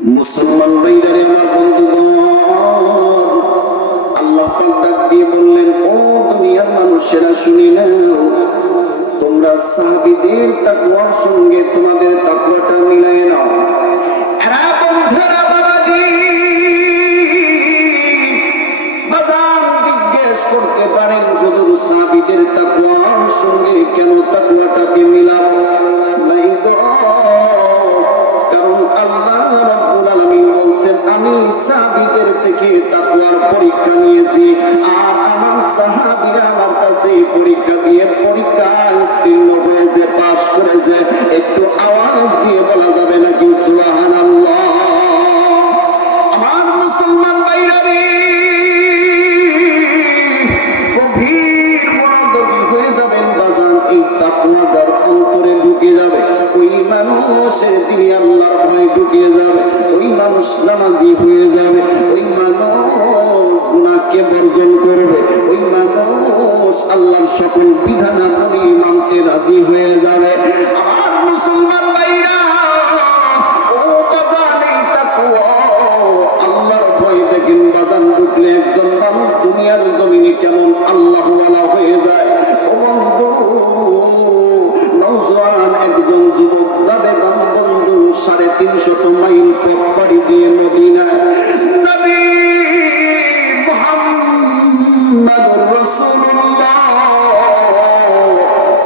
মুসলমান ভাইরারে আমার বন্ধুগণ, আল্লাহ পাক ডাক দিয়ে বললেন, ও দুনিয়ার মানুষেরা শুনি নাও, তোমরা সাহাবীদের তাকওয়ার সঙ্গে তোমাদের তাকওয়াটা মিলায় নাও। এরা বন্ধুরা বাবাজি বাদাম জিজ্ঞেস করতে পারেন, হুজুর সাহাবীদের তাকওয়ার সঙ্গে কেন তাকওয়াটাকে মিলাবো? কারণ আল্লাহ রাব্বুল আলামিন বলছেন, আমি সাহাবীদের থেকে তাকওয়ার পরীক্ষা নিয়েছি, আর আমার সাহাবীরা আমার কাছে পরীক্ষা দিয়ে পরীক্ষায় উত্তীর্ণ হয়েছে, পাশ করেছে। একটু আওয়াজ দিয়ে বলা যাবে নাকি সুবহানাল্লাহ? আমার মুসলমান ভাইরা রে, গভীর মনোযোগী হয়ে যাবেন বাজান। এই তাকওয়া যার অন্তরে ঢুকে যাবে, ওই মানুষের দিনে আল্লাহর ভয় ঢুকে যাবে, ওই মানুষ নামাজি হয়ে যাবে, ওই মানুষ গুনাহকে বর্জন করবে, ওই মানুষ আল্লাহর সকল বিধানাবলী মানতে রাজি হয়ে যাবে। আমার মুসলমান ভাইরা, ও বাজান, এই তাকওয়া আল্লাহর ভয় দেখেন বাজান ঢুকলে একজন মানুষ দুনিয়ার জমিনে কেমন আল্লাহওয়ালা হয়ে যায়। ও বন্ধু, নওজোয়ান একজন যুবক যাবে বন্ধু 350 মাইল পথ পাড়ি দিয়ে মদিনায়। নবী মুহাম্মদুর রাসূলুল্লাহ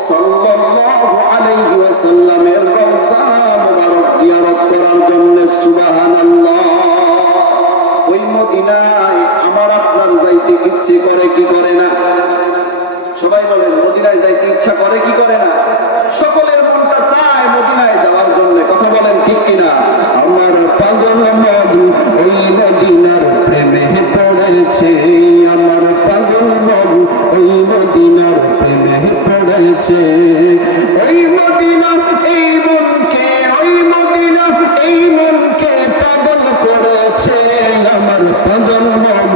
সাল্লাল্লাহু আলাইহি ওয়াসাল্লামের রওজা মুবারক জিয়ারত করার জন্য সুবহানাল্লাহ। ওই মদিনায় আমার আপনার যাইতে ইচ্ছে করে কি করে না? সবাই বলেন, মদিনায় যাইতে ইচ্ছা করে কি করে না? সকলের মনটা চায় মদিনায় যাওয়ার জন্য, কথা বলেন ঠিক কিনা? আমার পাগল মন এই মদিনার প্রেমে পড়েছে, আমার পাগল মন এই মদিনার প্রেমে পড়েছে। ওই মদিনা এই মনকে, ওই মদিনা এই মনকে পাগল করেছে। আমার পাগল মন,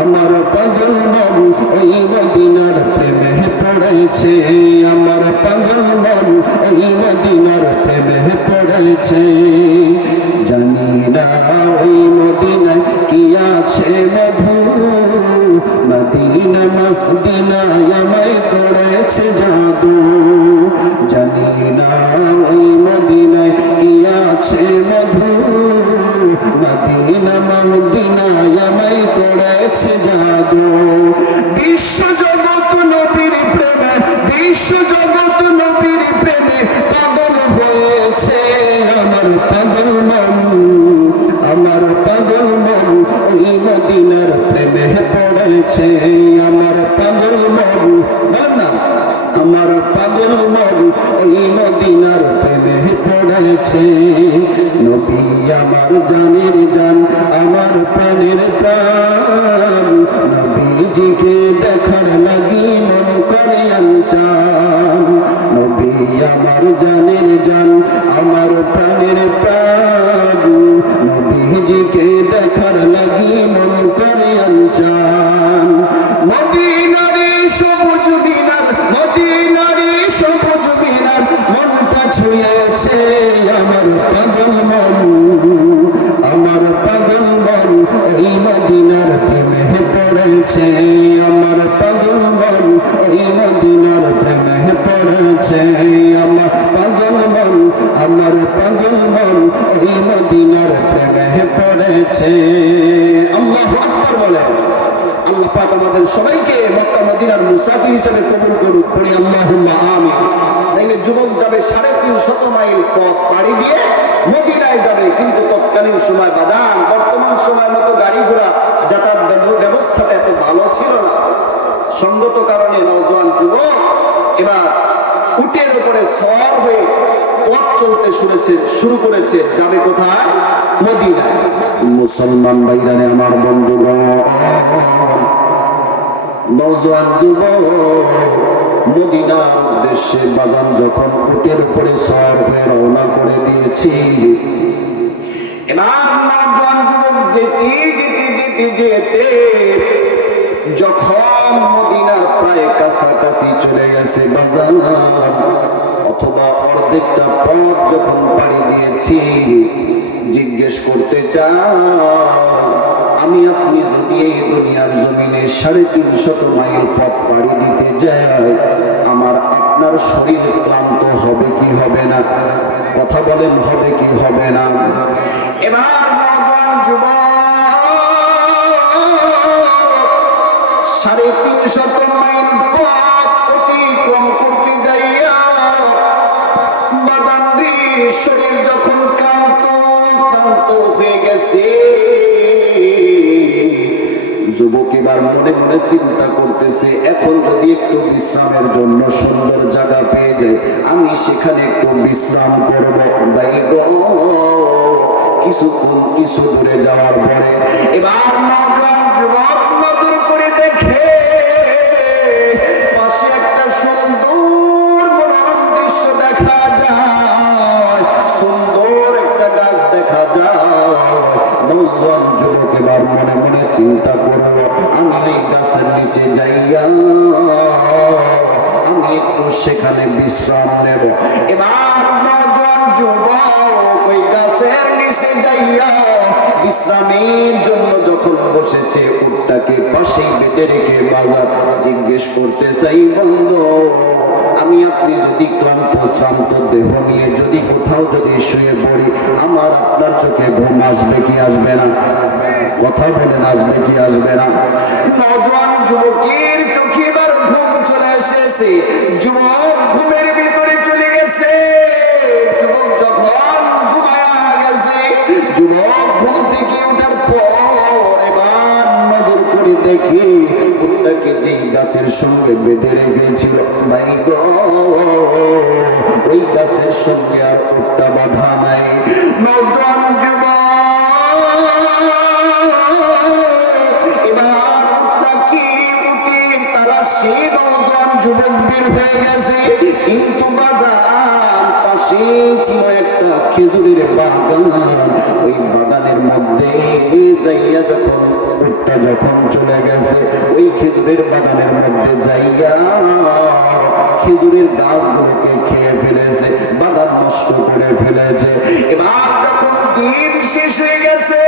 আমার পাগল মন এই মদিনার প্রেমে পড়েছে, আমার পাগল মন এই মদিনার প্রেমে পড়েছে। জানি না ওই মদিনায় কি আছে মধু, মদিনা মদিনায় আমায় করেছে জাদু। জানি না ওই মদিনায় কি আছে মধু, মদিনা মদিনায় আমায় করেছে জাদু। বিশ্ব জগৎ নবীর প্রেমে, বিশ্ব জগৎ নবীর প্রেমে পাগল হয়েছে। আমার পাগল মন, আমার পাগল মন ওই মদিনার প্রেমে পড়েছে। আমার পাগল মন, বলেন না, আমার পাগল মন ওই মদিনার প্রেমে পড়েছে। নবী আমার জানের জান, আমার প্রাণের প্রাণ, নবীজিকে দেখার লাগি মন করে আনচান। নবী আমার জানের জান, আমার প্রাণের প্রাণ, নবীজিকে দেখার লাগি মন করে আনচান। মদিনারে সবুজ মিনার, মদিনারে সবুজ মিনার মনটা ছুঁয়েছে। আমার পাগল মন, আমার পাগল মন এই মদিনার প্রেমে পড়েছে। আমার পাগল মন এই মদিনার প্রেমে পড়েছে। আমার পাগল মন, আমার পাগল মন এই মদিনার প্রেমে পড়েছে। আল্লাহু আকবার বলে। আল্লাহ পাক আমাদের সবাইকে মক্কা মদিনার মুসাফির হিসেবে কবুল করুক, পড়ি আল্লাহুম্মা আমিন। দেখলে যুবক যাবে 350 মাইল পথ পাড়ি দিয়ে মদিনায় যাবে, কিন্তু তৎকালীন সময় বাজান বর্তমান সময়ের মতো গাড়ি ঘোড়া যাতায়াত ব্যবস্থাটা এত ভালো ছিল না। সঙ্গত কারণে নওজোয়ান যুবক এবার উটের উপরে সওয়ার হয়ে পথ চলতে শুরু করেছে। যাবে কোথায়? মদিনায়। মুসলমান ভাইরানে আমার বন্ধুগণ, নওজোয়ান যুবক মদিনার উদ্দেশ্যে বাগান যখন উটের উপরে সওয়ার হয়ে রওনা করে দিয়েছি, এবার নওজোয়ান যুবক যেতে যেতে যেতে যেতে যখন মদিনার প্রায় কাছাকাছি চলে গেছে বাজার, অথবা অর্ধেকটা পথ যখন পাড়ি দিয়েছি, জিজ্ঞেস করতে চাই, আমি আপনি যদি এই দুনিয়ার জমিনে 350 মাইল পথ পাড়ি দিতে যাই, আমার আপনার শরীর ক্লান্ত হবে কি হবে না? কথা বলেন, হবে কি হবে না? এবার নওজোয়ান যুবক 350 মাইল পথ অতিক্রম করতে যাইয়া বাদান্ডি শরীর যখন ক্লান্ত হয়ে গেছে, যুবক এবার মনে মনে চিন্তা করতেছে, এখন যদি একটু বিশ্রামের জন্য সুন্দর জায়গা পেয়ে যায়, আমি সেখানে একটু বিশ্রাম করব। ভাই গো, কিছুক্ষণ কিছু দূরে যাওয়ার পরে এবার নওজোয়ান যুবক নজর করে দেখে পাশে একটা সুন্দর মনোরম দৃশ্য দেখা যায়, সুন্দর একটা গাছ দেখা যায়। নওজোয়ান যুবক এবার মনে মনে চিন্তা করলো, আমি এই গাছের নিচে যাইয়া আমি একটু সেখানে বিশ্রাম নেব। এবার নওজোয়ান যুবক ওই গাছের নিচে যাইয়া বিশ্রামের জন্য যখন বসেছে, উটটাকে পাশেই বেঁধে রেখে বাজার জিজ্ঞেস করতে চাই, বন্ধু আমি আপনি যদি ক্লান্ত শ্রান্ত দেহ নিয়ে যদি কোথাও যদি শুয়ে পড়ি, আমার আপনার চোখে ঘুম আসবে কি আসবে না? কথা বলেন, আসবে কি আসবে না? নওজোয়ান যুবকের চোখে এবার ঘুম চলে এসেছে, যুবক ঘুমের ভিতরে চলে গেছে। যুবক যখন ঘুমায়া গেছে, যুবক ঘুম থেকে ওঠার পর এবার নজর করে দেখি উটটাকে যে গাছের সঙ্গে বেঁধে রেখেছিল, ভাই গো ওই গাছের সঙ্গে আর উটটা বাঁধা নাই। নওজোয়ান যুবক এবার উটটাকে উটের তালাশে নওজোয়ান যুবক বের হয়ে গেছে, কিন্তু বাজার পাশে ছিল একটা খেজুরের বাগান। ওই বাগানের মধ্যে যাইয়া যখন উটটা যখন চলে গেছে, ওই খেজুরের বাগানের মধ্যে যাইয়া খেজুরের গাছগুলোকে খেয়ে ফেলেছে, বাগান নষ্ট করে ফেলেছে। এবার যখন দিন শেষ হয়ে গেছে,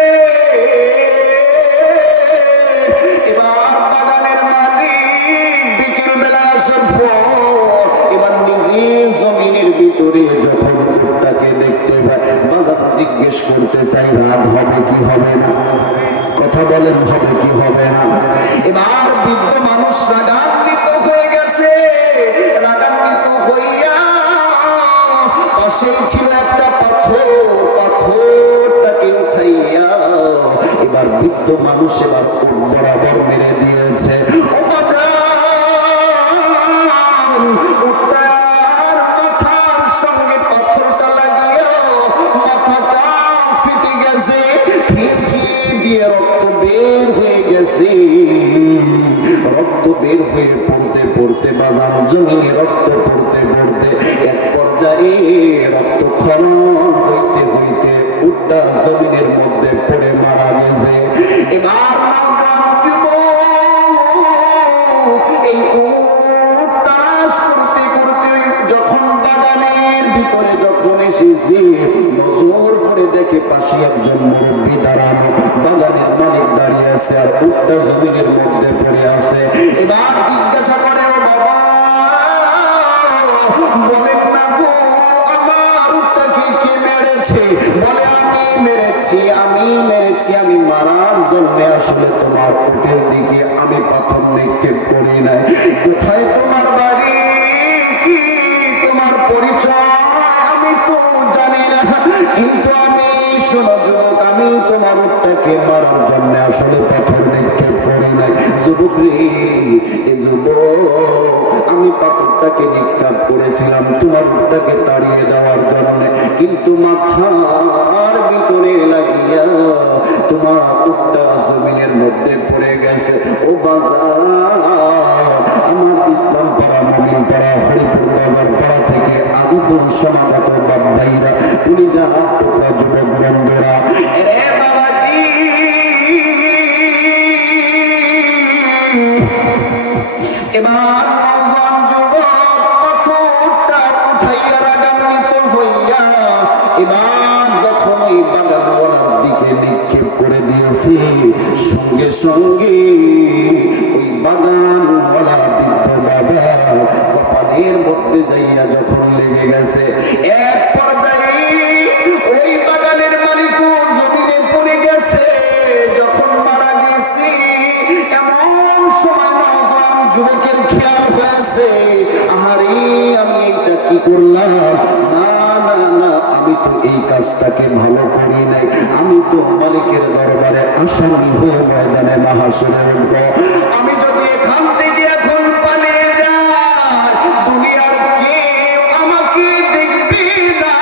এবার বাগানের মালিক বিকেল বেলা আসার পর এবার নিজের জমিনের ভিতরে যখন উটটাকে দেখতে পায়, বাগান জিজ্ঞেস করতে চাই, রাগ হবে কি হবে না? কথা বলেন, হবে কি হবে না? এবার বৃদ্ধ মানুষ রাগান্বিত হয়ে গেছে, রাগান্বিত হইয়া পাশেই ছিল একটা পাথর, পাথরটাকে উঠাইয়া এবার বৃদ্ধ মানুষ এবার বরাবর মেরে দিয়েছে। উটটার মাথার সঙ্গে পাথরটা লাগিয়া মাথাটা ফেটে গেছে, ফিনকি দিয়ে রক্ত বের হয়ে গেছে। রক্ত বের হয়ে পড়তে পড়তে বাগান জমিনে রক্ত পড়তে পড়তে এক পর্যায়ে রক্ত খরণ হইতে হইতে উটটা জমিনের মধ্যে পড়ে মারা গেছে। এবার নওজোয়ান যুবক এই উট তালাশ করতে করতে যখন বাগানের ভিতরে যখন এসেছে, নজর করে দেখে পাশে একজন মুরব্বী দাঁড়ানো, বাগানের মালিক দাঁড়িয়ে আছে আর উটটা জমিনের মধ্যে পড়ে আছে। এবার জিজ্ঞাসা করে, ও বাবা বলেন না গো, আমার উটটাকে কে মেরেছে? বলে, আমি মেরেছি, আমি মেরেছি, আমি মারার জন্য আসলে তোমার উটের দিকে আমি পাথর নিক্ষেপ করি নাই। কোথায় তোমার বাড়ি, কি তোমার পরিচয় আমি তো জানি না, কিন্তু আমি শোনো যুবক, আমি তোমার উটটাকে মারার জন্য আসলে পাথর নিক্ষেপ করি নাই। যুবক রে, এ যুবক, আমি পাথরটাকে নিক্ষেপ করেছিলাম তোমার উটটাকে তাড়িয়ে দেওয়ার জন্য, কিন্তু মাথার ভিতরে লাগিয়া তোমার উটটা জমিনের মধ্যে পড়ে গেছে। ও বাজার, আমার ইসলাম পাড়া, মুমিন পাড়া, হরিপুর বাজার পাড়া থেকে আগত সমাগত বাপ ভাইরা, কুলিজা টুকরা যুবক বন্ধুরা, এরে বাবাজি, এবার নওজোয়ান যুবক পাথরটা উঠাইয়া রাগান্বিত হইয়া এবার যখন ওই বাগান দিয়েছি, সঙ্গে সঙ্গে ওই বাগানওয়ালা বৃদ্ধ বাবা কপালের মধ্যে যাইয়া যখন লেগে গেছে, এক পর্যায়ে ওই বাগানের মালিকও জমিনে পড়ে গেছে। যখন মারা গেছে এমন সময় নওজোয়ান যুবকের খেয়াল হয়েছে, আহারে আমি এইটা কি করলাম, না না না, আমি তো এই কাজটাকে ভালো করি নাই, আমি তো মালিকের দরবারে আসামি হয়ে ময়দানে মাহশরে উঠব। আমি যদি এখান থেকে এখন পালিয়ে যাই, দুনিয়ার কেউ আমাকে দেখবে না,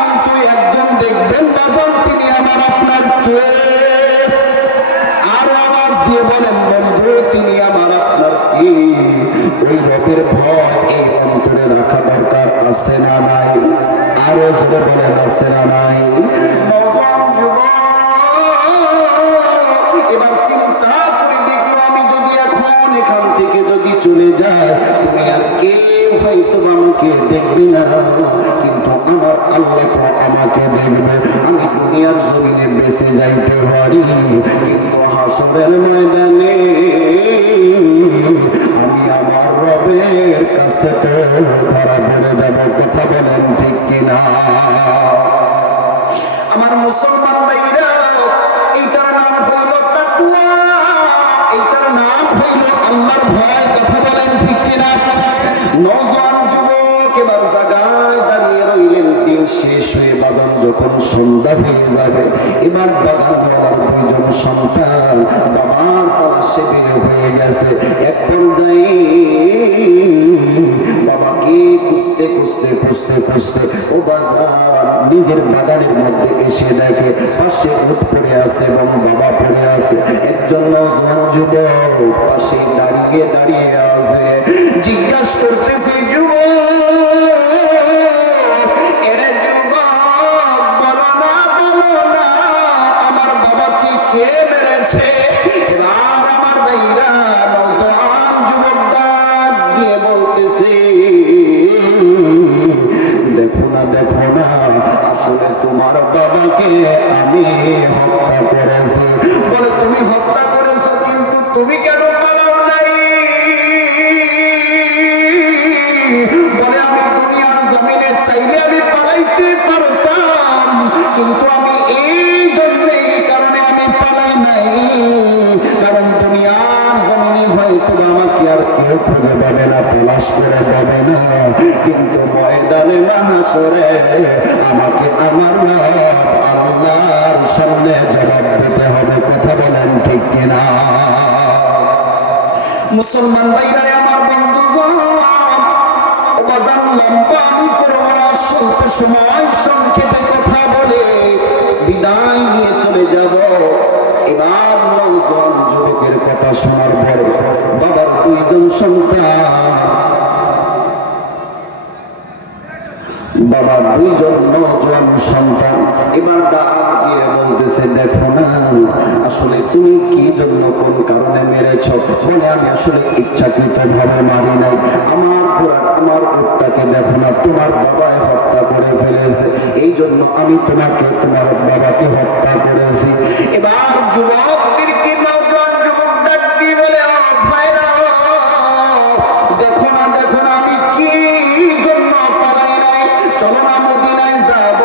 কিন্তু একজন দেখবেন বাজন, তিনি আমার আপনার কে? আর আওয়াজ দিয়ে বলেন, বন্ধু তিনি আমার আপনার কে? ওই রবের ভয় এই অন্তরে রাখা দরকার আছে না নাই? আরো জোরে বলেন, আছে না নাই? নওজোয়ান যুবক এবার চিন্তা করে দেখলো, আমি যদি এখন এখান থেকে যদি চলে যাই, দুনিয়ার কেউ হয়তো আমাকে দেখবে না, কিন্তু আমার আল্লাহ তো আমাকে দেখবে। আমি দুনিয়ার জমিনে বেঁচে যাইতে পারি, কিন্তু হাসরের ময়দানে আমি আমার রবের কাছে তো ধরা পড়ে যাব। কথা বলেন ঠিক কিনা? আমার মুসলমান ভাইরা, এইটার নাম হইল তাকওয়া, এইটার নাম হইল আল্লাহর ভয়। কথা বলেন ঠিক কিনা? নওজোয়ান যুবক এবার জায়গায় দাঁড়িয়ে রইলেন। দিন শেষ হয়ে বাগান যখন সন্ধ্যা হয়ে যাবে, এবার বাগানওয়ালার দুইজন সন্তান বাবার তালাশে বের হয়ে গেছে। এক পর্যায়ে বাবাকে খুঁজতে খুঁজতে খুঁজতে খুঁজতে ও বাজার নিজের বাগানের মধ্যে এসে দেখে পাশে উঠ পড়ে আছে এবং বাবা পড়ে আছে। একজন নওজোয়ান যুবক পাশে দাঁড়িয়ে দাঁড়িয়ে আছে, জিজ্ঞাসা করতেছে, কে মেরেছে? এবার আমার ভাইরা নওজোয়ান যুবক ডাক দিয়ে বলতেছে, দেখো না দেখো না, আসলে তোমার বাবাকে আমি হত্যা করেছি। বলে, তুমি হত্যা করেছো, কিন্তু তুমি কেন পালাও নাই? বলে, আমি দুনিয়ার জমিনে চাইলে আমি পালাইতে পারতাম, কিন্তু আমি এই জন্যে কারণে আমি পালাই নাই, কারণ দুনিয়ার জমিনে হয়তো আমাকে আর কেউ খুঁজে পাবে না, তালাশ করে পাবে না, কিন্তু ময়দানে মাহশরে আমাকে আমার রব আল্লাহর সামনে জবাব দিতে হবে। কথা বলেন ঠিক কিনা? মুসলমান ভাইরা আমার বন্ধুগণ, বাজান লম্বা আমি করব না, স্বল্প সময় সংক্ষেপে কথা বলে বিদায় নিয়ে চলে যাব। এবার নওজোয়ান যুবকের কথা শোনার পরে বাবার দুইজন সন্তান, বাবার দুইজন নওজোয়ান সন্তান এবার ডাক দিয়ে বলতেছে, দেখো না, আসলে তুমি কি জন্য কোন কারণে মেরেছ? বলে, আমি আসলে ইচ্ছাকৃত ভাবে মারি নাই, আমার উটটাকে দেখো না, তোমার বাবাই হত্যা করে ফেলেছে, এই জন্য আমি তোমাকে তোমার বাবাকে হত্যা করেছি। এবার যুবকদেরকে নওজোয়ান যুবক ডাক দিয়ে বলে, ভাইরা দেখো না দেখো না, আমি কি জন্য পালাই নাই, চলো না মদিনায় যাব,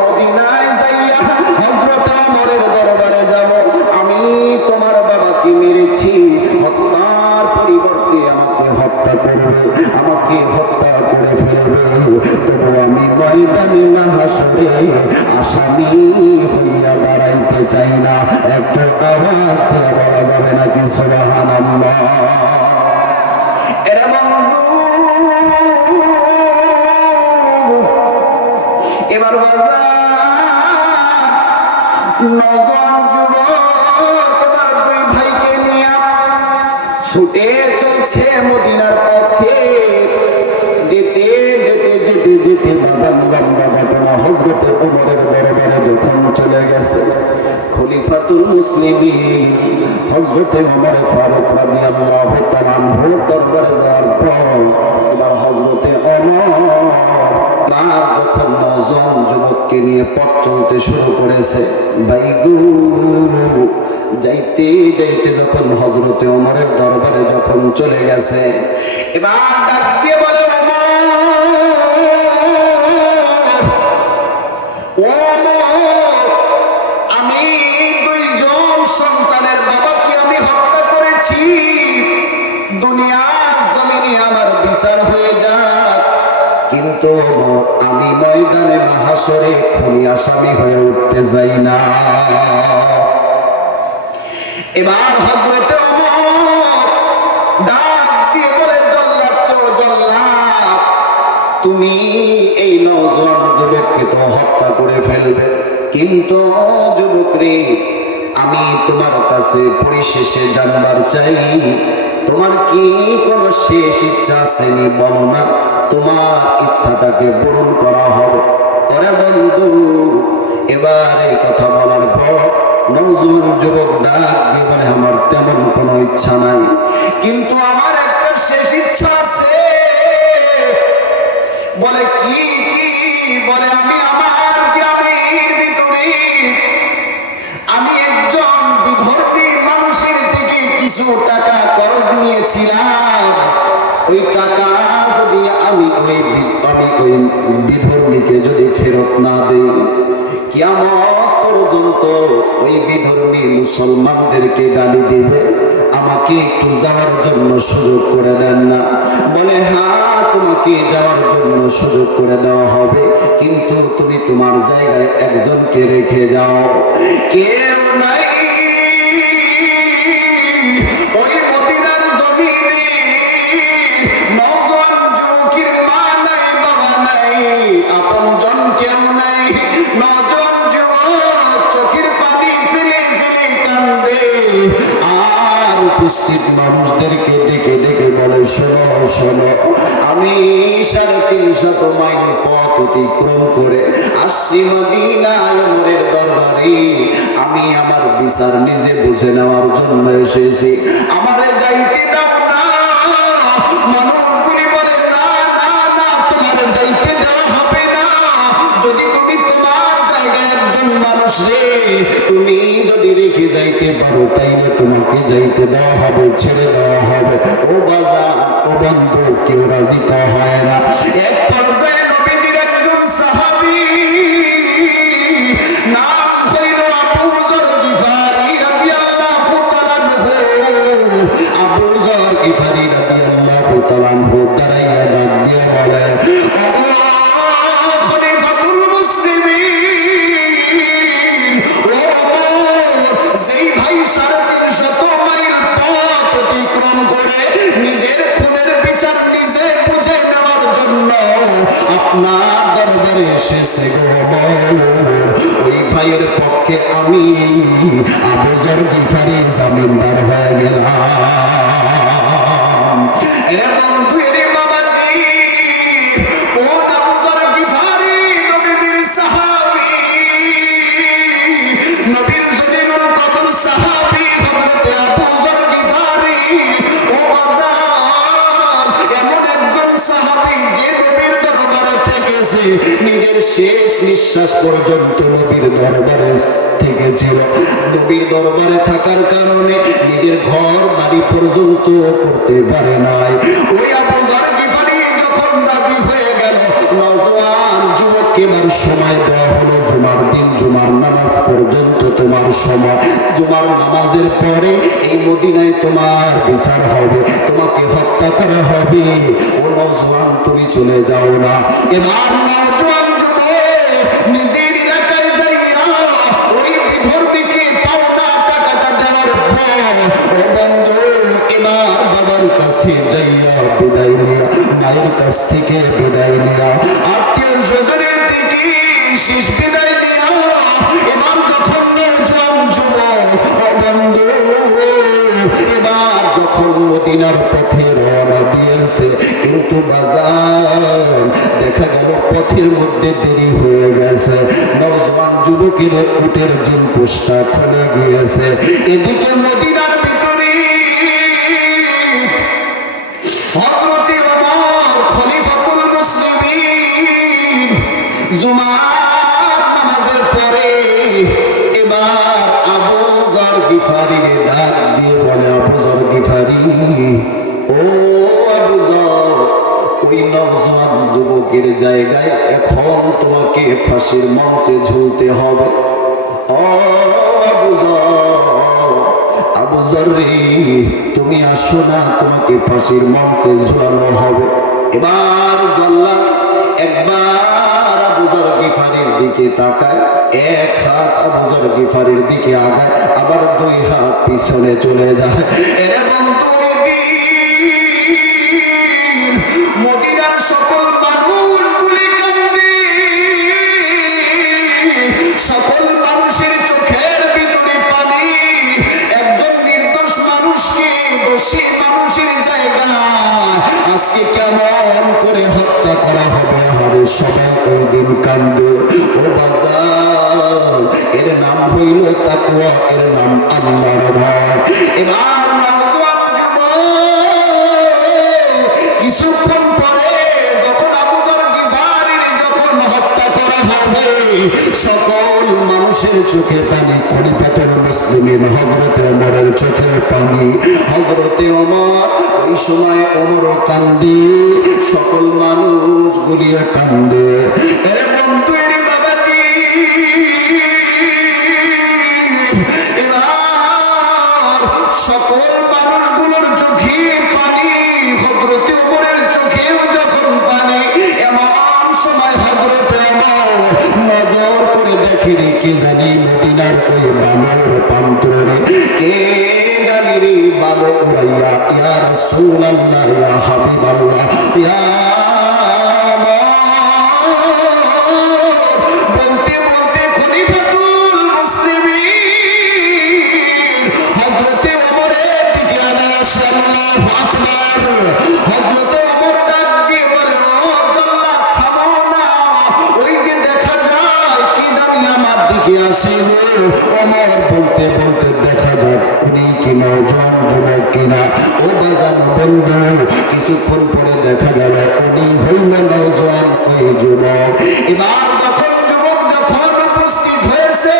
মদিনায় যাইয়া হযরত ওমরের দরবারে যাব। আমি তোমার বাবাকে মেরেছি, হত্যার পরিবর্তে আমাকে হত্যা করবে, আমাকে হত্যা করে ফেলবে, তবু আমি ময়দানে মাহশরে আসামি হইয়া দাঁড়াইতে চাই না। একটু আওয়াজ দিয়ে বলা যাবে নাকি সুবহানাল্লাহ? এরা বন্ধু, এবার বাজার নওজোয়ান যুবক এবার দুই ভাইকে নিয়ে ছুটে চলছে মদিনার পথে। যেতে যেতে যেতে যেতে বাজার লম্বা ঘটনা, হযরত ওমরের দরবারে যখন চলে গেছে, খলিফাতুল মুসলিমিন হযরত ওমর ফারুক রাদিয়াল্লাহু তাআলা আনহুর দরবারে যাওয়ার পর এবার হযরত ওমর যখন নওজোয়ান যুবক যুবককে নিয়ে পথ চলতে শুরু করেছে। ভাই গো, যাইতে যাইতে যখন হযরতে ওমরের দরবারে যখন চলে গেছে, এবার ডাক দিয়ে বলে, আমি দুইজন সন্তানের বাবাকে আমি হত্যা করেছি, দুনিয়ার জমিনে আমার বিচার হয়ে যাক, কিন্তু আমি ময়দানে মাহশরে খুনি আসামি হয়ে উঠতে যাই না। এবার হযরতে ওমর ডাক দিয়ে বলে, জল্লাদ তো জল্লাদ, তুমি এই নওজোয়ান যুবককে তো হত্যা করে ফেলবে, কিন্তু যুবক রে, আমি তোমার কাছে পরিশেষে জানবার চাই, তোমার কি কোনো শেষ ইচ্ছা আছে? বল না, তোমার ইচ্ছাটাকে পূরণ করা হবে। ওরে বন্ধু, এবার এই কথা বলার পর নওজোয়ান যুবক ডাক দিয়ে বলে, আমার তেমন কোনো ইচ্ছা নাই, কিন্তু আমার একটা শেষ ইচ্ছা আছে। বলে কি? বলে, আমি আমার গ্রামের ভিতরে আমি একজন বিধর্মী মানুষের থেকে কিছু টাকা খরচ নিয়েছিলাম, ওই টাকা যদি আমি ওই বিধর্মীকে যদি ফেরত না দেই, কিয়ামত পর্যন্ত ওই বিধর্মী মুসলমানদেরকে গালি দিবে, আমাকে একটু যাওয়ার জন্য সুযোগ করে দেন না? বলে, হ্যাঁ, তোমাকে যাওয়ার জন্য সুযোগ করে দেওয়া হবে, কিন্তু তুমি তোমার জায়গায় একজনকে রেখে যাও। কেউ নাই ওই মদিনার জমিনে, নওজোয়ান যুবকের মা নাই, বাবা নাই, আপনজন কেউ নাই। নওজোয়ান যুবক চোখের পানি ফেলে ফেলে কান্দে, আর উপস্থিত মানুষদেরকে ডেকে ডেকে বলে, শোনো শোনো, আমি 350 মাইল পথ অতিক্রম করে আসছি মদিনায় ওমরের দরবারে, আমি আমার বিচার নিজে বুঝে নেওয়ার জন্য এসেছি, আমারে যাইতে দাও না। মানুষগুলি বলে, না না না, তোমার যাইতে দেওয়া হবে না, যদি তুমি তোমার জায়গায় একজন মানুষ রে তুমি যদি রেখে যাইতে পারো, তাইলে তোমাকে যাইতে দেওয়া হবে, ছেড়ে দেওয়া হবে। ও বাজার, ও বন্ধু, কেউ রাজিটা হয় না। এক পর্যায়ে নবীজির একজন সাহাবী, নাম হইল আবু যর গিফারি রাদিয়াল্লাহু তাআলা আনহু। আবু যর গিফারি রাদিয়াল্লাহু তাআলা আনহু দাঁড়াইয়া ডাক দিয়ে বলে, খলিফাতুল মুসলিমিন, যেই ভাই 350 মাইল পথ অতিক্রম করে নিজের খুনের বিচার নিজে বুঝে নেওয়ার জন্য আপনার দরবারে এসেছে গো, ওই ভাইয়ের পক্ষে আমি আবু যর গিফারি জামিনদার হয়ে গেলাম। এ বন্ধু, এরে বাবাজি, কোন আবু যর গিফারি? নবীজির সাহাবী, নবীর জলিলুল কদর সাহাবী হযরতে আবু যর গিফারি। ও বাজার, এমন একজন সাহাবী যে নবীর দরবারে থেকেছে, নিজের শেষ নিঃশ্বাস পর্যন্ত নবীর দরবারে থেকেছিল। নবীর দরবারে থাকার কারণে নিজের ঘর বাড়ি পর্যন্ত করতে পারে নাই। ওই আবু যর গিফারি যখন রাজি হয়ে গেল, নওজোয়ান যুবককে এবার সময় দেওয়া হলো, জুমার দিন জুমার নামাজ পর্যন্ত তোমার সময়, জুমার নামাজের পরে এই মদিনায় তোমার বিচার হবে, তোমাকে হত্যা করা হবে। ও নওজোয়ান, তুমি চলে যাও না। এবার নওজোয়ান যুবক নিজের এলাকায় যাইয়া ওই বিধর্মীকে পাওনা টাকাটা দেওয়ার পর, ও বন্ধু, এবার বাবার কাছে যাইয়া বিদায় নিয়া, মায়ের কাছ থেকে বিদায় নিয়া, আত্মীয় স্বজনের দিকে শেষ বিদায় নিয়া, এবার যখন নওজোয়ান যুবক, ও বন্ধু, এবার যখন মদিনার পথে রওনা দিয়েছে, কিন্তু বাজার দেখা গেল পথের মধ্যে দেরি হয়ে গেছে, নওজোয়ান যুবকের উটের জিন পোস্টটা খুলে গিয়েছে। এদিকে মদিনার ভিতরে হযরতে ওমর খলিফাতুল মুসলিমিন জুমার গিফারিকে ডাক দিয়ে বলে, আবু যর গিফারি, ও আবু যর, ওই নওজোয়ান যুবকের জায়গায় এখন তোমাকে ফাঁসির মঞ্চে ঝুলতে হবে। ও আবু যর, আবু যর রে, তুমি আসো না, তোমাকে ফাঁসির মঞ্চে ঝুলানো হবে। এবার জল্লাদ একবার আবু যর গিফারির দিকে তাকায়, এক হাত আবু যর গিফারির দিকে আগায়, আবার দুই হাত পিছনে চলে যায়। এরে বন্ধু, ওই দিন মদিনার সকল মানুষগুলি কান্দে, সকল মানুষের চোখের ভিতরে পানি। একজন নির্দোষ মানুষকে দোষী মানুষের জায়গায় আজকে কেমন করে হত্যা করা হবে, আরে সবাই ওই দিন কান্দে। ও বাজার, এর নাম হইল তাকওয়া, এর নাম আল্লাহর ভয়। এবার নওজোয়ান যুবক কিছুক্ষণ পরে যখন আবু যর গিফারির যখন হত্যা করা হবে, সকল মানুষের চোখে পানি। খলিফাতুল মুসলিমিন হযরতে ওমরের চোখে পানি। হযরতে ওমর, ওই সময় ওমরও কান্দে, সকল মানুষগুলি কান্দে। এর বন্ধু, এর বাবা কি, এবার সকল মানুষগুলোর চোখে পানি, হযরতে ওমরের চোখেও যখন পানি, এমন সময় হযরতে ওমর নজর করে দেখে রে, কে জানি মদিনার ওই বানর প্রান্তরে কে জানি রে বানর উড়াইয়া, ইয়া রাসূলুল্লাহ, ইয়া হাবিবাল্লাহ, ইয়া বলতে বলতে খলিফাতুল মুসলিমিন হযরতে ওমরের দিকে আনাস, আল্লাহু আকবার। হযরতে ওমর ডাক দিয়ে বলে, ও জল্লাদ, থামো না, ওই যে দেখা যায় কি জানি আমার দিকে আসে। ওমর বলতে বলতে দেখা যাক উনি কি নওজোয়ান যুবক কিনা। ও বাজান বন্ধু, কিছুক্ষণ পরে দেখা গেল উনি হইল নওজোয়ান ওই যুবক। এবার যখন যুবক যখন উপস্থিত হয়েছে,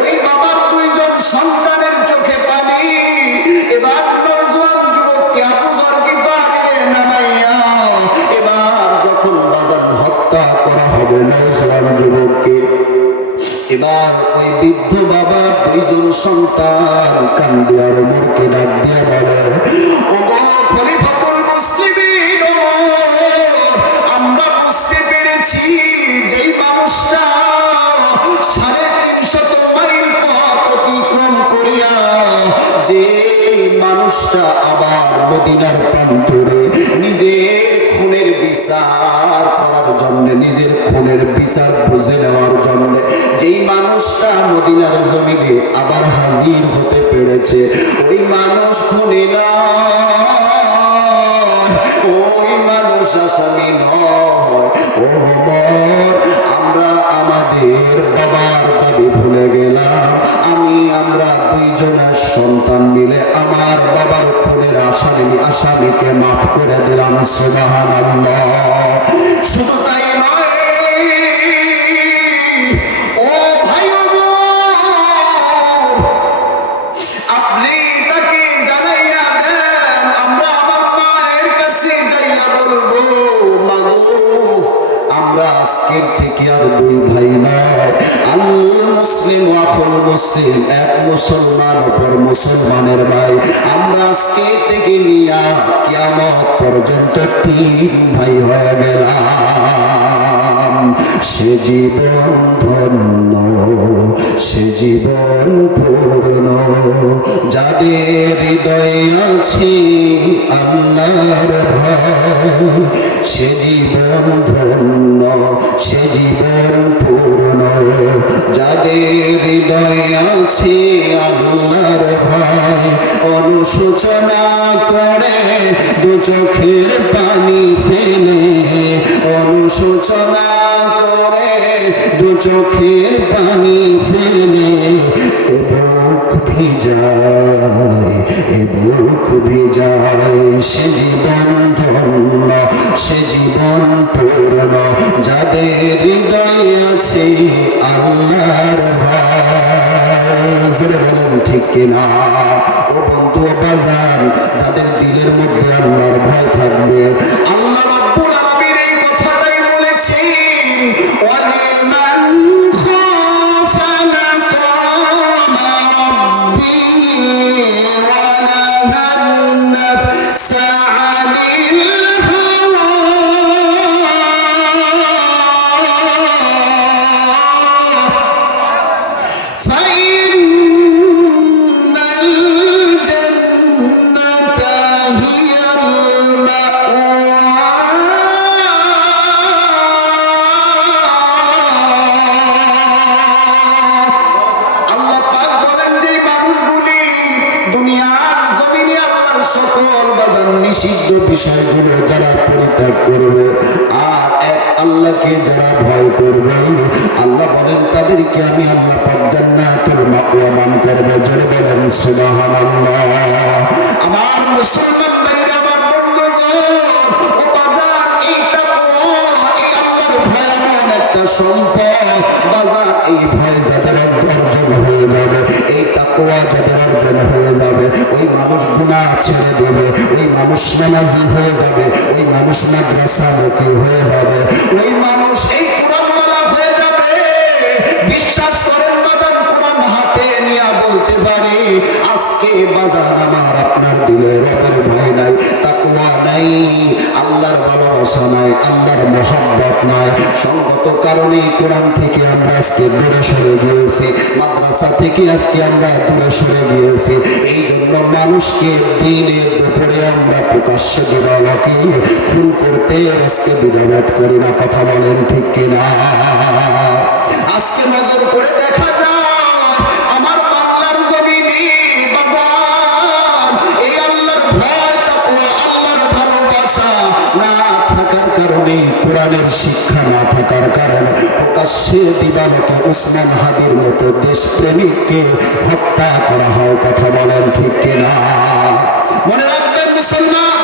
ওই বাবার দুইজন সন্তানের চোখে পানি। এবার নওজোয়ান যুবককে আবু যর গিফারিরে নামাইয়া এবার যখন বাজান হত্যা করা হবে নওজোয়ান যুবককে, এবার ওই বৃদ্ধ বাবা দুইজন সন্তান কান্দে আর ওমরকে ডাক দিয়ে বলে, ও খলিফাতুল মুসলিমিন ওমর, আমরা বুঝতে পেরেছি যেই মানুষটা 350 মাইল পথ অতিক্রম করিয়া যে মানুষটা আবার মদিনার প্রান্তরে নিজের খুনের বিচার করার জন্য, নিজের খুনের বিচার বুঝে নেওয়ার জন্য যেই মানুষটা মদিনার জমিনে আবার হাজির হতে পেরেছে, ওই মানুষ খুনি নয়, ওই মানুষ আসামি নয়। ও ওমর, আমরা আমাদের বাবার দাবি ভুলে গেলাম। আমরা দুইজনের সন্তান মিলে আমার বাবার খুনের আসামিকে মাফ করে দিলাম। সুবহানাল্লাহ। শুধু তাই নয়, ও ভাই আপনি তাকে জানাইয়া দেন, আমরা আমার মায়ের কাছে যাইয়া বলবো, মাগো আমরা আজকের থেকে আর দুই ভাই নয়, আল মুসলিম ওয়াকুল মুসলিম, এক মুসলমান অপর মুসলমানের ভাই। আমরা আজকে থেকে নিয়া কিয়ামত পর্যন্ত 3 ভাই হয়ে গেলাম। সে জীবন ধন্য, সে জীবন পূর্ণ, যাদের হৃদয়ে আছে আল্লাহর ভয়। সে জীবন ধন্য, সে জীবন পূর্ণ, যাদের হৃদয়ে আছে আল্লাহর ভয়। অনুশোচনা করে দু চোখের পানি ফেলে, অনুশোচনা করে দু চোখের পানি ফেলে, এ বুক ভিজায়, এ বুক ভিজায়। সে জীবন ধন্য, সে জীবন পূর্ণ, যাদের হৃদয়ে আছে আল্লাহর ভয়। বলেন কিনা? ও বন্ধু, ও বাজান, যাদের দিলের মধ্যে আল্লাহর ভয় থাকবে, আল্লাহ রাব্বুল আলামিন এই কথাটাই বলেছেন, ওয়ালিমান খাফা মাকামা রাব্বিহি ওয়া নাহান নাফসা আনিল হাওয়া ফাইন্নাল জান্নাতা হিয়াল মাওয়া। আল্লাহ পাক বলেন যে মানুষগুলি দুনিয়ার জমিনে আল্লাহর সকল বাজার নিষিদ্ধ বিষয়গুলো যারা পরিত্যাগ করবে আর এক আল্লাহকে যারা ভয় করবে, আল্লাহ বলেন তাদেরকে আমি আল্লাহ পাক জান্নাতুল মাওয়া দান করব। জোরে বলেন সুবহানাল্লাহ। আমার মুসলমান ভাইরা, আমার বন্ধুগণ, ও বাজার, এই তাকওয়া, এই আল্লাহর ভয় এমন একটা সম্পদ বাজার, এই ভয় যাদের অর্জন হয়ে যাবে, এই তাকওয়া যাদের অর্জন হয়ে যাবে, ওই মানুষ গুনাহ ছেড়ে দেবে, ওই মানুষ নামাজি হয়ে যাবে, ওই মানুষ মাদ্রাসামুখী হয়ে যাবে, ওই মানুষ এই কোরআনওয়ালা হয়ে যাবে। বিশ্বাস করেন বাজার, কোরআন হাতে নিয়ে বলতে পারে আজকে বাজার আমার আপনার দিলে রবের ভয় নাই, তাকওয়া নাই, আল্লাহর ভালোবাসা নাই, আল্লাহর মহব্বত নাই। সঙ্গত কারণে কোরআন থেকে আমরা আজকে দূরে সরে গিয়েছি, মাদ্রাসা থেকে আজকে আমরা দূরে সরে গিয়েছি। এই জন্য মানুষকে দিনের দুপুরে আমরা প্রকাশ্যে দিবালোকে খুন করতে আজকে দ্বিধাবোধ করি না। কথা বলেন ঠিক কিনা? আজকে নজর করে দেখা যায় আমার বাংলার জমিনে বাজার, এই আল্লাহর ভয়, তাকওয়া, আল্লাহর ভালোবাসা না থাকার কারণে, কোরআনের শিক্ষা না থাকার কারণে প্রকাশ্যে দিবালোকে উসমান হাদির মতো দেশপ্রেমিককে হত্যা করা হয়। কথা বলেন ঠিক কিনা? মনে রাখবেন মুসলমান,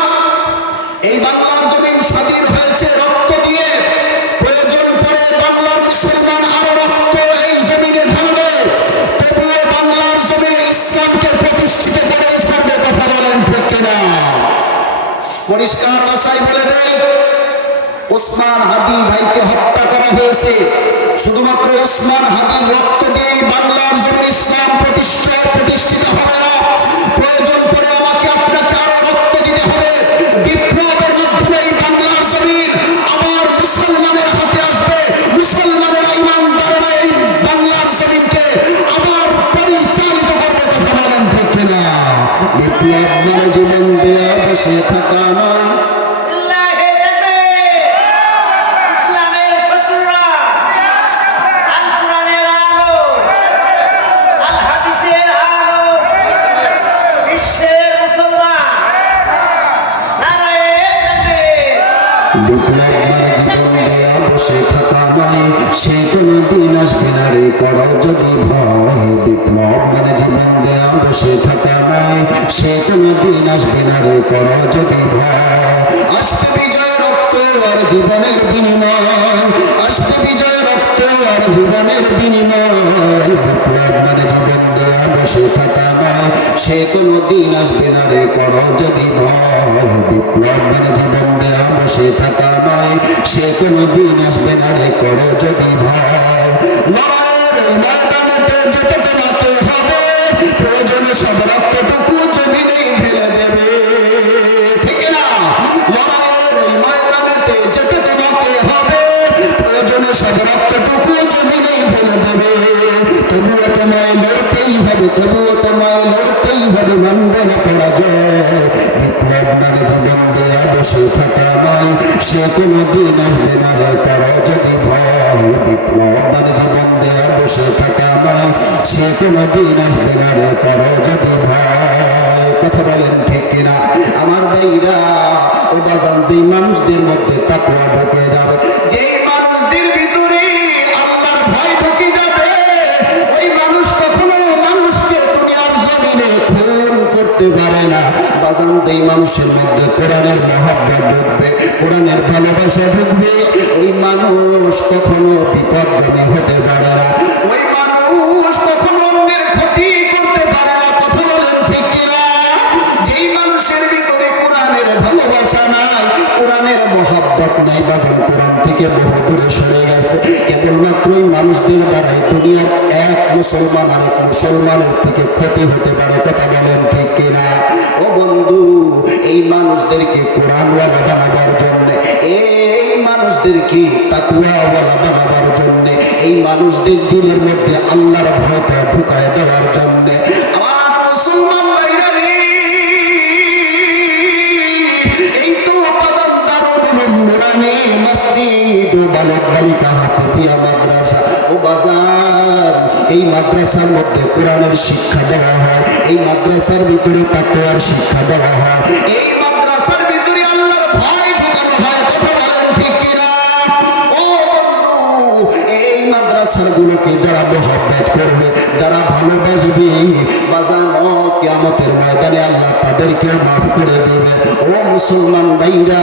এই বাংলার জমিন স্বাধীন হয়েছে রক্ত দিয়ে। প্রয়োজন পড়ে বাংলার মুসলমান আরো রক্ত এই জমিনে ঢালবে, তবুও বাংলার জমিনে ইসলামকে প্রতিষ্ঠিত করে ছাড়বে। কথা বলেন ঠিক কিনা? পরিষ্কার ভাষায় বলে দেয়, উসমান হাদি ভাইকে হত্যা করা হয়েছে, শুধুমাত্র উসমান হাদির রক্ত দিয়ে বাংলার জমিন ইসলাম প্রতিষ্ঠিত হবে না। প্রয়োজন পড়ে আমাকে আপনাকে আরো রক্ত দিতে হবে। বিপ্লবের মাধ্যমে বাংলার জমিন আবার মুসলমানের হাতে আসবে, মুসলমানেরা ইমানদারেরা এই বাংলার জমিনকে আবার পরিচালিত করবে। কথা বলেন ঠিক কিনা? বিপ্লব মানে জীবন দেয়া বসে থাকা নয়। বিপ্লব মানে জীবন দেয়া বসে থাকা নয়, সে কোনো দিন আসবে না রে করো যদি ভয়। বিপ্লব মানে জীবন দেয়া বসে থাকা নয়, সে কোনো দিন আসবে না রে করো যদি ভয়। আসবে বিজয় রক্ত আর জীবনের বিনিময়, আসবে বিজয় রক্ত আর জীবনের বিনিময়। বিপ্লব মানে জীবন দেয়া বসে থাকা নয়, সে কোনো দিন আসবে না রে করো যদি ভয়। বিপ্লব মানে জীবন দেয়া বসে থাকা নয়, সে কোনো দিন আসবে না রে করো যদি ভয়। লড়াইয়ের ময়দানেতে যেতে তোমাকে হবে, প্রয়োজনে সব রক্তটুকু জমিনে ঢেলে দেবে। ঠিক না? লড়াইয়ের ময়দানেতে যেতে তোমাকে হবে, প্রয়োজনে সব রক্তটুকু জমিনে ঢেলে দেবে। তবুও তোমায় লড়তেই হবে, তবুও তোমায় লড়তেই হবে, মানবে না পরাজয়। বিপ্লব মানে জীবন দেয়া বসে থাকা নয়, সে কোনো দিন আসবে না রে করো যদি ভয়। বিপ্লব মানে জীবন দেয়া বসে থাকা নয়, সে কোনো দিন আসবে না রে করো যদি ভয়। কথা বলেন ঠিক কিনা? আমার ভাইরা, ও বাজান, যেই মানুষদের মধ্যে তাকওয়া ঢুকে যাবে, যেই মানুষদের ভিতরে আল্লাহর ভয় ঢুকে যাবে, ওই মানুষ কখনো মানুষকে দুনিয়ার জমিনে খুন করতে পারে না। বাজান, যেই মানুষের মধ্যে কোরআনের মহব্বত ঢুকবে, কোরআনের ভালোবাসা ঢুকবে, ওই মানুষ কখনো বিপদগামী হতে পারে না, ওই মানুষ কখনো অন্যের ক্ষতি করতে পারে না। থেকে বহু দূরে সরে গেছে। কেবলমাত্রই মানুষদের দ্বারাই দুনিয়ার এক মুসলমান আরেক মুসলমানের থেকে ক্ষতি হতে পারে। কথা বলেন ঠিক কিনা? ও বন্ধু, এই মানুষদেরকে কোরআনওয়ালা বানাবার জন্য, এই মানুষদেরকে তাকওয়াওয়ালা বানাবার জন্য, এই মানুষদের দিনের মধ্যে আল্লাহর ভয়টা ঢুকায় দেওয়ার জন্য আমার মুসলমান ভাইরা রে, এই তো উপাদান দারুল নুরানি মসজিদ ও বালক বালিকা হাফিজিয়া মাদ্রাসা ও বাজার। এই মাদ্রাসার মধ্যে কোরআনের শিক্ষা দেওয়া হয়, এই মাদ্রাসার ভিতরে তাকওয়ার শিক্ষা দেওয়া হয়, এই মাদ্রাসার ভিতরে আল্লাহর ভয় ঢুকানো হয়। কথা বলেন ঠিক কিনা? ও বন্ধু, এই মাদ্রাসার গুলোকে যারা মোহাব্বত করবে, যারা ভালোবাসবে, বাজানো কিয়ামতের ময়দানে আল্লাহ তাদেরকে মাফ করে দেবে। ও মুসলমান ভাইরা,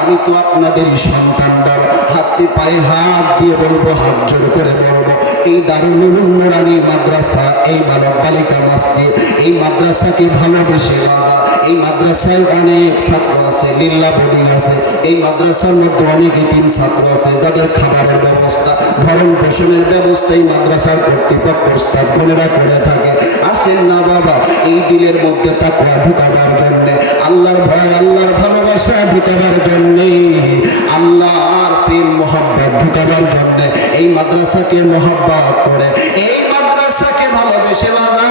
আমি তো আপনাদেরই সন্তান, বড় হাতে পায়ে হাত দিয়ে বলবো, হাত জোর করে বলবো, এই দারুল উলুম নুরানি মাদ্রাসা, এই বালক বালিকা মসজিদ, এই মাদ্রাসাকে ভালোবেসে বাবা, এই মাদ্রাসায় অনেক ছাত্র আছে, লিল্লা বোর্ডিং আছে, এই মাদ্রাসার মধ্যে অনেক এতিম ছাত্র আছে যাদের খাবারের ব্যবস্থা, ভরণ পোষণের ব্যবস্থা এই মাদ্রাসার কর্তৃপক্ষ উস্তাদ বোনেরা করে থাকে। আসেন না বাবা, এই দিলের মধ্যে তাকওয়া ঢুকাবার জন্যে, আল্লাহর ভয় আল্লাহর ভালোবাসা ঢুকাবার জন্যে, আল্লাহর প্রেম মোহাব্বত ঢুকাবার জন্যে এই মাদ্রাসাকে মোহাব্বত করে, এই মাদ্রাসাকে ভালোবেসে বাবা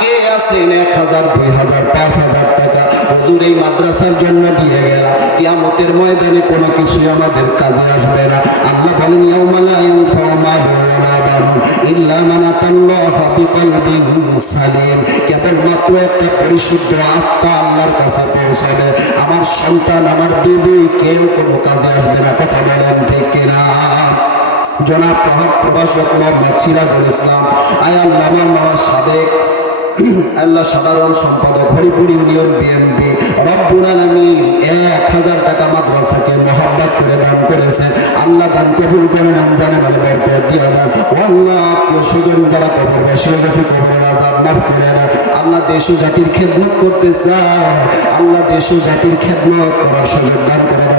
কে আছেন 1000 2000 5000 টাকা হুজুর এই মাদ্রাসার জন্য দিয়ে গেলাম, কিয়ামতের ময়দানে কোনো কিছুই আমাদের কাজে আসবে না। আল্লাহ বলেন, ইয়াউমা লা ইয়ানফাউ মালুন ওয়ালা বানুন ইল্লা মান আতাল্লাহা বিকলবিন সালিম। কেবলমাত্র একটা পরিশুদ্ধ আত্মা আল্লাহর কাছে পৌঁছাবে, আমার সন্তান আমার বিবি কেউ কোনো কাজে আসবে না। কথা বলেন ঠিক কিনা? জনাব প্রভাষক মোহাম্মদ সিরাজুল ইসলাম আল্লামা সাদেক আল্লাহ সাধারণ সম্পাদক হরিপুর ইউনিয়ন বিএনপি রব্বুল আলামিন 1000 টাকা মাদ্রাসাকে মোহাব্বত করে দান করেছে। আল্লাহ দান কবুল করেন, আমজানে বলে বরকত দিয়ে দান। আল্লাহ আত্মীয় স্বজন যারা কবরবাসী হয়েছে কবরের আযাব মাফ করে দান। আল্লাহ দেশ ও জাতির খেদমত করতে চায়, আল্লাহ দেশ ও জাতির খেদমত করার সুযোগ দান করে দান।